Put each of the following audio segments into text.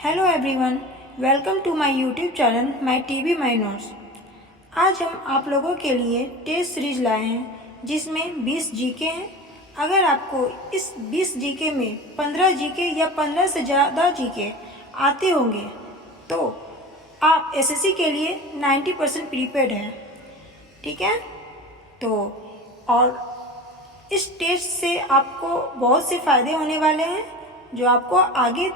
Hello everyone, welcome to my YouTube channel my TV my notes. आज हम आप लोगों के लिए टेस्ट सीरीज लाए हैं जिसमें 20 जीके हैं। अगर आपको इस 20 जीके में 15 जीके या 15 से ज़्यादा जीके आते होंगे तो आप एसएससी के लिए 90% प्रीपेड हैं। ठीक है, तो और इस टेस्ट से आपको बहुत से फ़ायदे होने वाले हैं जो आपको आगे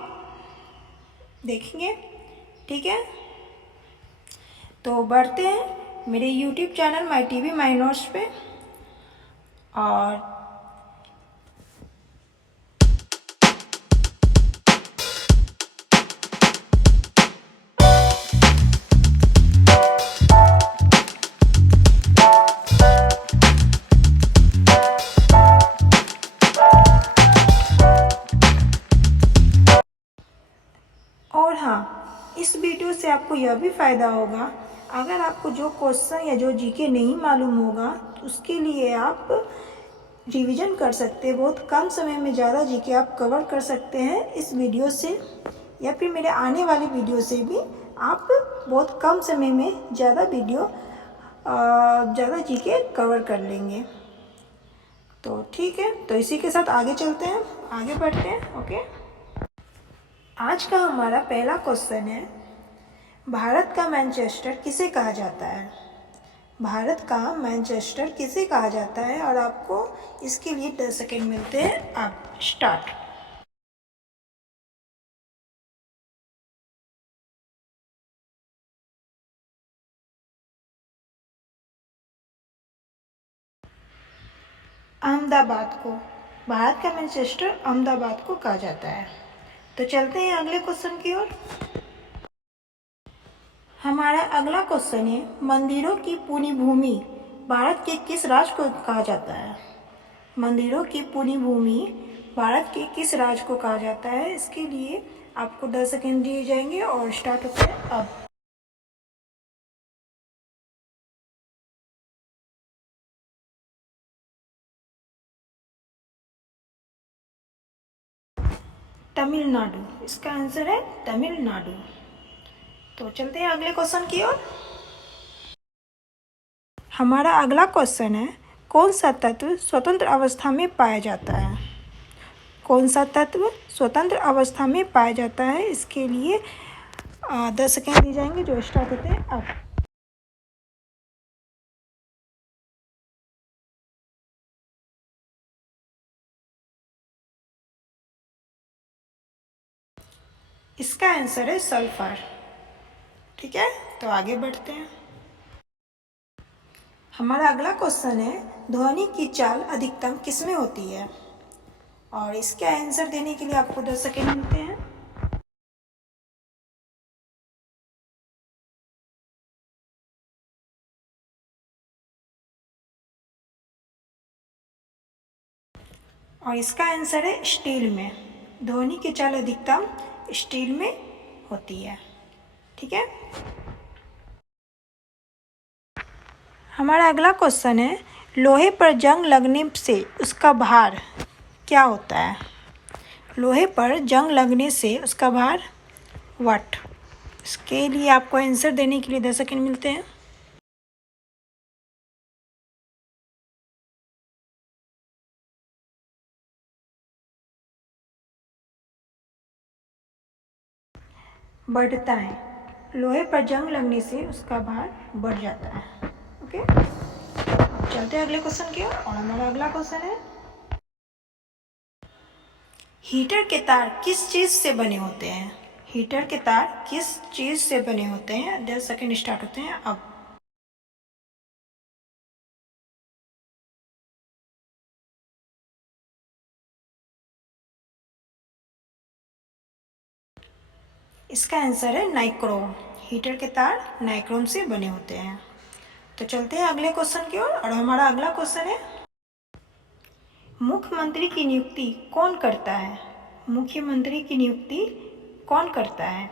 देखेंगे। ठीक है, तो बढ़ते हैं मेरे YouTube channel my TV my notes पे। और हाँ, इस वीडियो से आपको यह भी फ़ायदा होगा, अगर आपको जो क्वेश्चन या जो जीके नहीं मालूम होगा तो उसके लिए आप रिवीजन कर सकते हैं। बहुत कम समय में ज़्यादा जीके आप कवर कर सकते हैं इस वीडियो से, या फिर मेरे आने वाली वीडियो से भी आप बहुत कम समय में ज़्यादा जीके कवर कर लेंगे। तो ठीक है, तो इसी के साथ आगे चलते हैं, आगे बढ़ते हैं। ओके, आज का हमारा पहला क्वेश्चन है, भारत का मैनचेस्टर किसे कहा जाता है? भारत का मैनचेस्टर किसे कहा जाता है? और आपको इसके लिए 10 सेकेंड मिलते हैं। अब स्टार्ट। अहमदाबाद को, भारत का मैनचेस्टर अहमदाबाद को कहा जाता है। तो चलते हैं अगले क्वेश्चन की ओर। हमारा अगला क्वेश्चन है, मंदिरों की पुण्य भूमि भारत के किस राज्य को कहा जाता है? मंदिरों की पुण्य भूमि भारत के किस राज्य को कहा जाता है? इसके लिए आपको 10 सेकेंड दिए जाएंगे और स्टार्ट होते हैं अब। तमिलनाडु, इसका आंसर है तमिलनाडु। तो चलते हैं अगले क्वेश्चन की ओर। हमारा अगला क्वेश्चन है, कौन सा तत्व स्वतंत्र अवस्था में पाया जाता है? कौन सा तत्व स्वतंत्र अवस्था में पाया जाता है? इसके लिए 10 सेकेंड दिए जाएंगे जो स्टार्ट होते हैं अब। इसका आंसर है सल्फर। ठीक है, तो आगे बढ़ते हैं। हमारा अगला क्वेश्चन है, ध्वनि की चाल अधिकतम किसमें होती है? और इसके आंसर देने के लिए आपको 10 सेकेंड मिलते हैं। और इसका आंसर है स्टील में। ध्वनि की चाल अधिकतम स्टील में होती है। ठीक है, हमारा अगला क्वेश्चन है, लोहे पर जंग लगने से उसका भार क्या होता है? लोहे पर जंग लगने से उसका भार वाट। इसके लिए आपको आंसर देने के लिए 10 सेकेंड मिलते हैं। बढ़ता है, लोहे पर जंग लगने से उसका भार बढ़ जाता है। ओके, अब चलते हैं अगले क्वेश्चन की ओर। और हमारा अगला क्वेश्चन है, हीटर के तार किस चीज़ से बने होते हैं? हीटर के तार किस चीज़ से बने होते हैं? 10 सेकेंड स्टार्ट होते हैं अब। इसका आंसर है नाइक्रोम। हीटर के तार नाइक्रोम से बने होते हैं। तो चलते हैं अगले क्वेश्चन की ओर। और हमारा अगला क्वेश्चन है, मुख्यमंत्री की नियुक्ति कौन करता है? मुख्यमंत्री की नियुक्ति कौन करता है?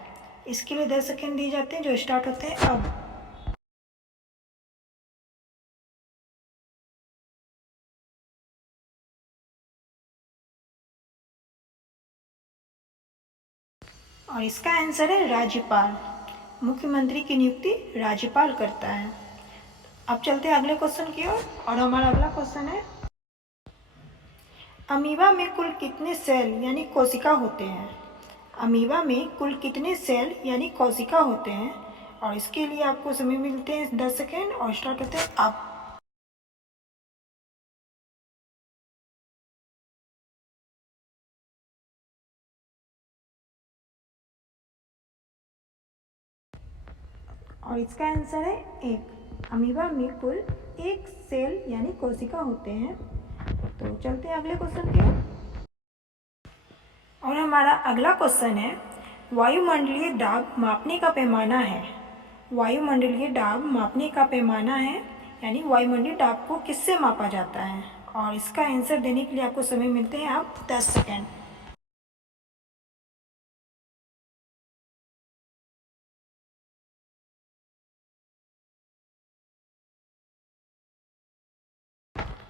इसके लिए 10 सेकेंड दिए जाते हैं जो स्टार्ट होते हैं अब। और इसका आंसर है राज्यपाल। मुख्यमंत्री की नियुक्ति राज्यपाल करता है। अब चलते हैं अगले क्वेश्चन की ओर और हमारा अगला क्वेश्चन है, अमीबा में कुल कितने सेल यानी कोशिका होते हैं? अमीबा में कुल कितने सेल यानी कोशिका होते हैं? और इसके लिए आपको समय मिलते हैं 10 सेकेंड और स्टार्ट होते हैं अब। और इसका आंसर है 1। अमीबा में कुल 1 सेल यानी कोशिका होते हैं। तो चलते हैं अगले क्वेश्चन की ओर और हमारा अगला क्वेश्चन है, वायुमंडलीय दाब मापने का पैमाना है। वायुमंडलीय दाब मापने का पैमाना है यानी वायुमंडलीय दाब को किससे मापा जाता है? और इसका आंसर देने के लिए आपको समय मिलते हैं आप 10 सेकेंड।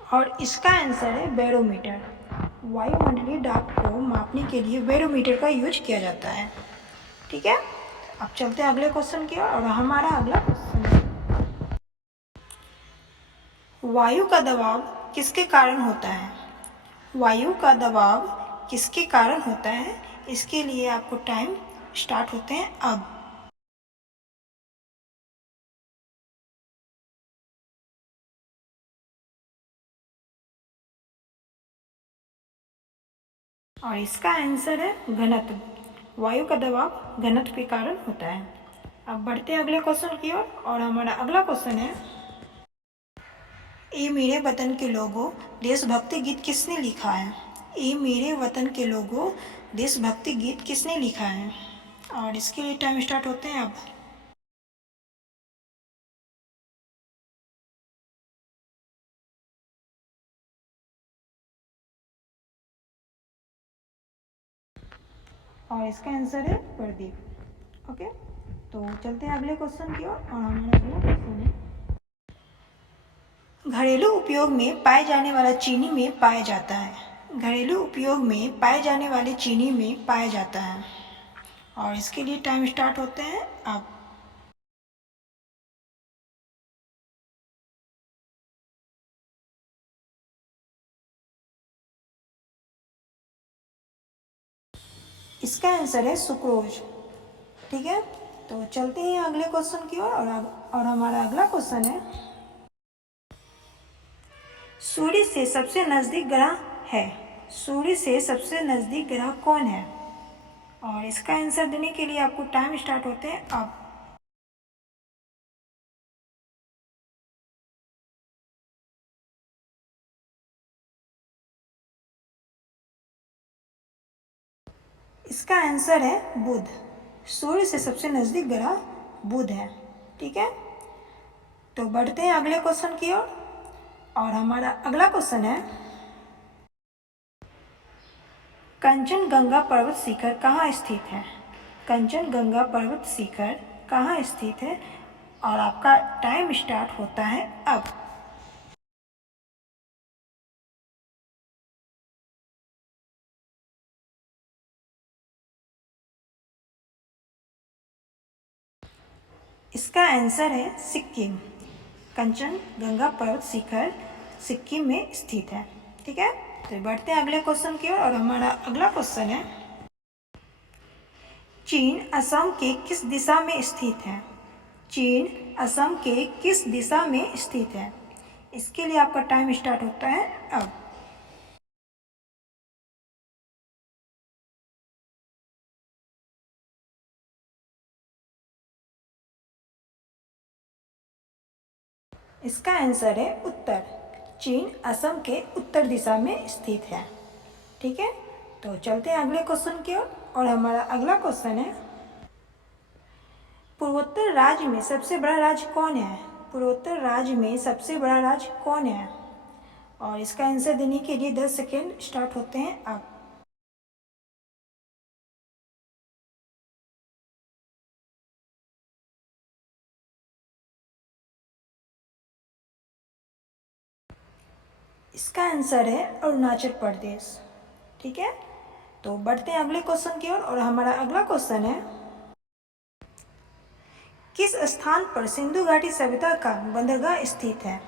और इसका आंसर है बैरोमीटर। वायुमंडलीय दाब को मापने के लिए बैरोमीटर का यूज किया जाता है। ठीक है, अब चलते हैं अगले क्वेश्चन की ओर और हमारा अगला क्वेश्चन है, वायु का दबाव किसके कारण होता है? वायु का दबाव किसके कारण होता है? इसके लिए आपको टाइम स्टार्ट होते हैं अब। और इसका आंसर है घनत्व। वायु का दबाव घनत्व के कारण होता है। अब बढ़ते हैं अगले क्वेश्चन की ओर और हमारा अगला क्वेश्चन है, ए मेरे वतन के लोगों देशभक्ति गीत किसने लिखा है? ए मेरे वतन के लोगों देशभक्ति गीत किसने लिखा है? और इसके लिए टाइम स्टार्ट होते हैं अब। और इसका आंसर है प्रदीप। ओके, तो चलते हैं अगले क्वेश्चन की ओर और हमारा अगला क्वेश्चन है, घरेलू उपयोग में पाए जाने वाला चीनी में पाया जाता है। घरेलू उपयोग में पाए जाने वाले चीनी में पाया जाता है। और इसके लिए टाइम स्टार्ट होते हैं अब। इसका आंसर है सुक्रोज। ठीक है, तो चलते हैं अगले क्वेश्चन की ओर और हमारा अगला क्वेश्चन है, सूर्य से सबसे नज़दीक ग्रह है। सूर्य से सबसे नज़दीक ग्रह कौन है? और इसका आंसर देने के लिए आपको टाइम स्टार्ट होते हैं अब। इसका आंसर है बुध। सूर्य से सबसे नज़दीक ग्रह बुध है। ठीक है, तो बढ़ते हैं अगले क्वेश्चन की ओर और हमारा अगला क्वेश्चन है, कंचनजंगा पर्वत शिखर कहाँ स्थित है? कंचनजंगा पर्वत शिखर कहाँ स्थित है? और आपका टाइम स्टार्ट होता है अब। इसका आंसर है सिक्किम। कंचनजंगा पर्वत शिखर सिक्किम में स्थित है। ठीक है, तो बढ़ते हैं अगले क्वेश्चन की ओर और हमारा अगला क्वेश्चन है, चीन असम के किस दिशा में स्थित है? चीन असम के किस दिशा में स्थित है? इसके लिए आपका टाइम स्टार्ट होता है अब। इसका आंसर है उत्तर। चीन असम के उत्तर दिशा में स्थित है। ठीक है, तो चलते हैं अगले क्वेश्चन की ओर और हमारा अगला क्वेश्चन है, पूर्वोत्तर राज्य में सबसे बड़ा राज्य कौन है? पूर्वोत्तर राज्य में सबसे बड़ा राज्य कौन है? और इसका आंसर देने के लिए 10 सेकेंड स्टार्ट होते हैं अब। इसका आंसर है अरुणाचल प्रदेश। ठीक है, तो बढ़ते हैं अगले क्वेश्चन की ओर और हमारा अगला क्वेश्चन है, किस स्थान पर सिंधु घाटी सभ्यता का बंदरगाह स्थित है?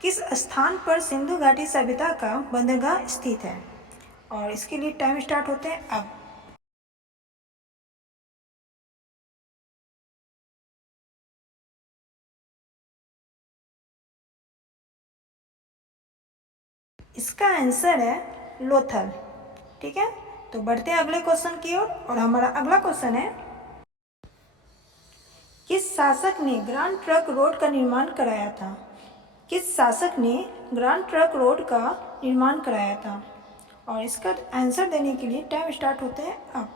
किस स्थान पर सिंधु घाटी सभ्यता का बंदरगाह स्थित है? और इसके लिए टाइम स्टार्ट होते हैं अब। इसका आंसर है लोथल। ठीक है, तो बढ़ते हैं अगले क्वेश्चन की ओर और हमारा अगला क्वेश्चन है, किस शासक ने ग्रांड ट्रंक रोड का निर्माण कराया था? किस शासक ने ग्रांड ट्रंक रोड का निर्माण कराया था? और इसका आंसर देने के लिए टाइम स्टार्ट होते हैं अब।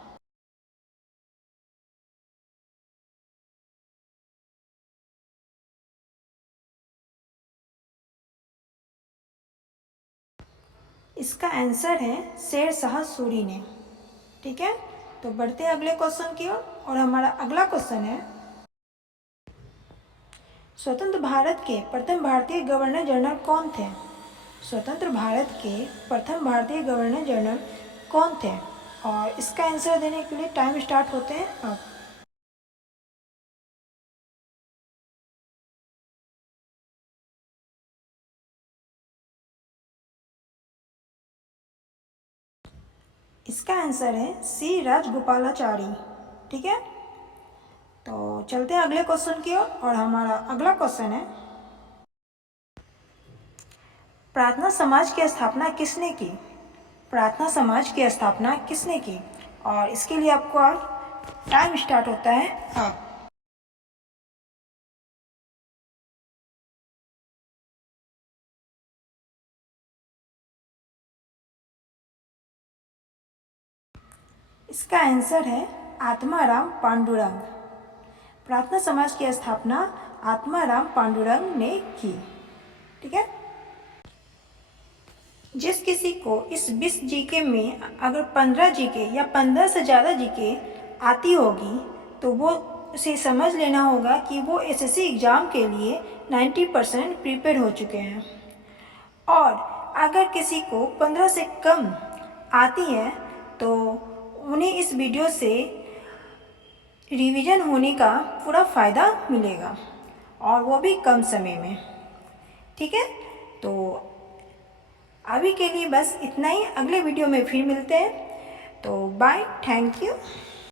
इसका आंसर है शेरशाह सूरी ने। ठीक है, तो बढ़ते हैं अगले क्वेश्चन की ओर और हमारा अगला क्वेश्चन है, स्वतंत्र भारत के प्रथम भारतीय गवर्नर जनरल कौन थे? स्वतंत्र भारत के प्रथम भारतीय गवर्नर जनरल कौन थे? और इसका आंसर देने के लिए टाइम स्टार्ट होते हैं अब। इसका आंसर है सी राजगोपालाचारी। ठीक है, तो चलते हैं अगले क्वेश्चन की ओर और हमारा अगला क्वेश्चन है, प्रार्थना समाज की स्थापना किसने की? प्रार्थना समाज की स्थापना किसने की? और इसके लिए आपको टाइम स्टार्ट होता है अब। इसका आंसर है आत्माराम पांडुरंग। प्रार्थना समाज की स्थापना आत्माराम पांडुरंग ने की। ठीक है, जिस किसी को इस 20 जीके में अगर 15 जीके या 15 से ज़्यादा जीके आती होगी तो वो उसे समझ लेना होगा कि वो एसएससी एग्ज़ाम के लिए 90% प्रिपेयर हो चुके हैं। और अगर किसी को 15 से कम आती है तो उन्हें इस वीडियो से रिवीजन होने का पूरा फ़ायदा मिलेगा और वो भी कम समय में। ठीक है, तो अभी के लिए बस इतना ही। अगले वीडियो में फिर मिलते हैं, तो बाय, थैंक यू।